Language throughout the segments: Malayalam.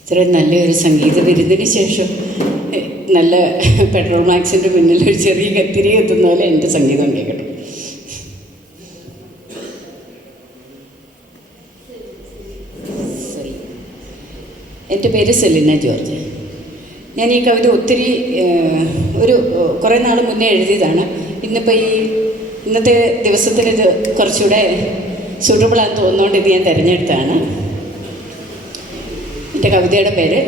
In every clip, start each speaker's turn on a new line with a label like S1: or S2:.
S1: ഇത്രയും നല്ലൊരു സംഗീത വിരുന്നിന് ശേഷം നല്ല പെട്രോൾ മാക്സിന്റെ മുന്നിൽ ഒരു ചെറിയ കത്തിരി എത്തുന്ന പോലെ എന്റെ സംഗീതം കേൾക്കട്ടെ. എന്റെ പേര് സെലിന ജോർജ്. ഞാൻ ഈ കവിത ഒത്തിരി ഒരു കുറേ നാൾ മുന്നേ എഴുതിയതാണ്. ഇന്നിപ്പോൾ ഈ ഇന്നത്തെ ദിവസത്തിൽ ഇത് കുറച്ചുകൂടെ സൂട്ടബിളാന്ന് തോന്നുന്നുകൊണ്ട് ഇത് ഞാൻ തിരഞ്ഞെടുത്താണ് എന്റെ കവിതയുടെ പേര്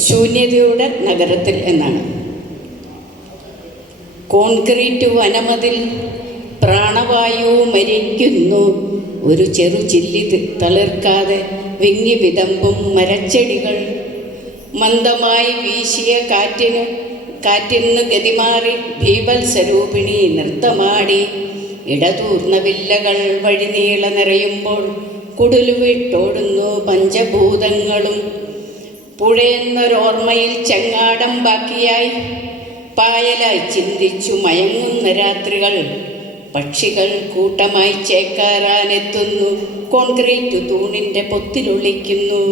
S1: ശൂന്യതയുടെ നഗരത്തിൽ എന്നാണ്. കോൺക്രീറ്റ് വനമതിൽ പ്രാണവായു മരിക്കുന്നു. ഒരു ചെറു ചില്ലി തളിർക്കാതെ വിങ്ങി വിതമ്പും മരച്ചെടികൾ മന്ദമായി വീശിയ കാറ്റിന് കാറ്റിന്ന് ഗതിമാറി ഭീപൽ സ്വരൂപിണി നൃത്തമാടി. ഇടതൂർന്ന വില്ലകൾ വഴിനീള നിറയുമ്പോൾ കുടലുവിട്ടോടുന്നു പഞ്ചഭൂതങ്ങളും. പുഴയെന്നൊരോർമ്മയിൽ ചെങ്ങാടം ബാക്കിയായി. പായലായി ചിന്തിച്ചു മയങ്ങുന്ന രാത്രികൾ. പക്ഷികൾ കൂട്ടമായി ചേക്കാറാനെത്തുന്നു. കോൺക്രീറ്റ് തൂണിന്റെ പൊത്തിലൊളിക്കുന്നു.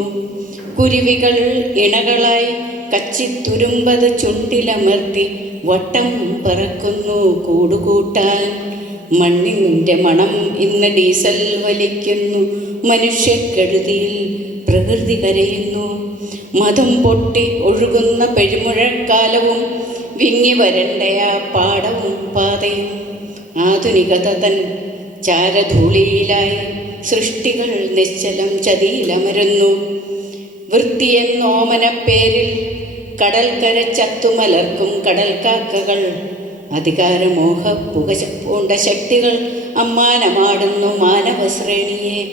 S1: കുരുവികൾ ഇണകളായി കച്ചിത്തുരുമ്പത് ചുണ്ടിലമർത്തി വട്ടം പറക്കുന്നു കൂടുകൂട്ടാൻ. മണ്ണിന്റെ മണം ഇന്ന് ഡീസൽ വലിക്കുന്നു. മനുഷ്യക്കെടുതിയിൽ പ്രകൃതി കരയുന്നു. മതം പൊട്ടി ഒഴുകുന്ന പെരുമുഴക്കാലവും വിങ്ങി വരണ്ടയ പാടവും പാതയും. ആധുനികത തൻ ചാരധൂളിയിലായി സൃഷ്ടികൾ നിശ്ചലം ചതിയിലമരുന്നു. വൃത്തിയെന്നോമന പേരിൽ കടൽക്കര ചത്തുമലർക്കും കടൽക്കാക്കകൾ. അധികാരമോഹ പുക പൂണ്ട ശക്തികൾ അമ്മാനമാടുന്നു മാനവശ്രേണിയെ.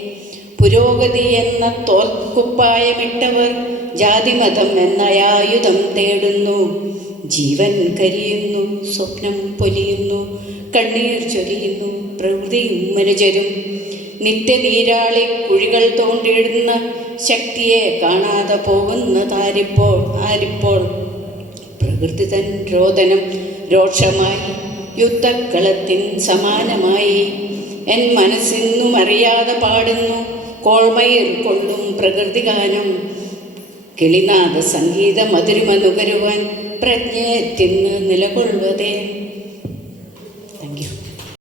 S1: പുരോഗതി എന്ന തോൽക്കുപ്പായമിട്ടവർ ജാതിമതം എന്ന ആയുധം തേടുന്നു. ജീവൻ കരിയുന്നു സ്വപ്നം പൊലിയുന്നു കണ്ണീർ ചൊരിയുന്നു പ്രകൃതിയും മനുജരും. നിത്യനീരാളി കുഴികൾ തോണ്ടിയിടുന്ന ശക്തിയെ കാണാതെ പോകുന്നതാരിപ്പോൾ ആരിപ്പോൾ പ്രകൃതി തൻ രോദനം രോക്ഷമായി യുദ്ധക്കളത്തിൻ സമാനമായി. എൻ മനസ്സിന്നും അറിയാതെ പാടുന്നു കോൾമയിൽ കൊള്ളും പ്രകൃതി ഗാനം കിളിനാഥ സംഗീത മധുരിമ നുകരുവാൻ പ്രജ്ഞയെ തിന്ന് നിലകൊള്ളുവതേ.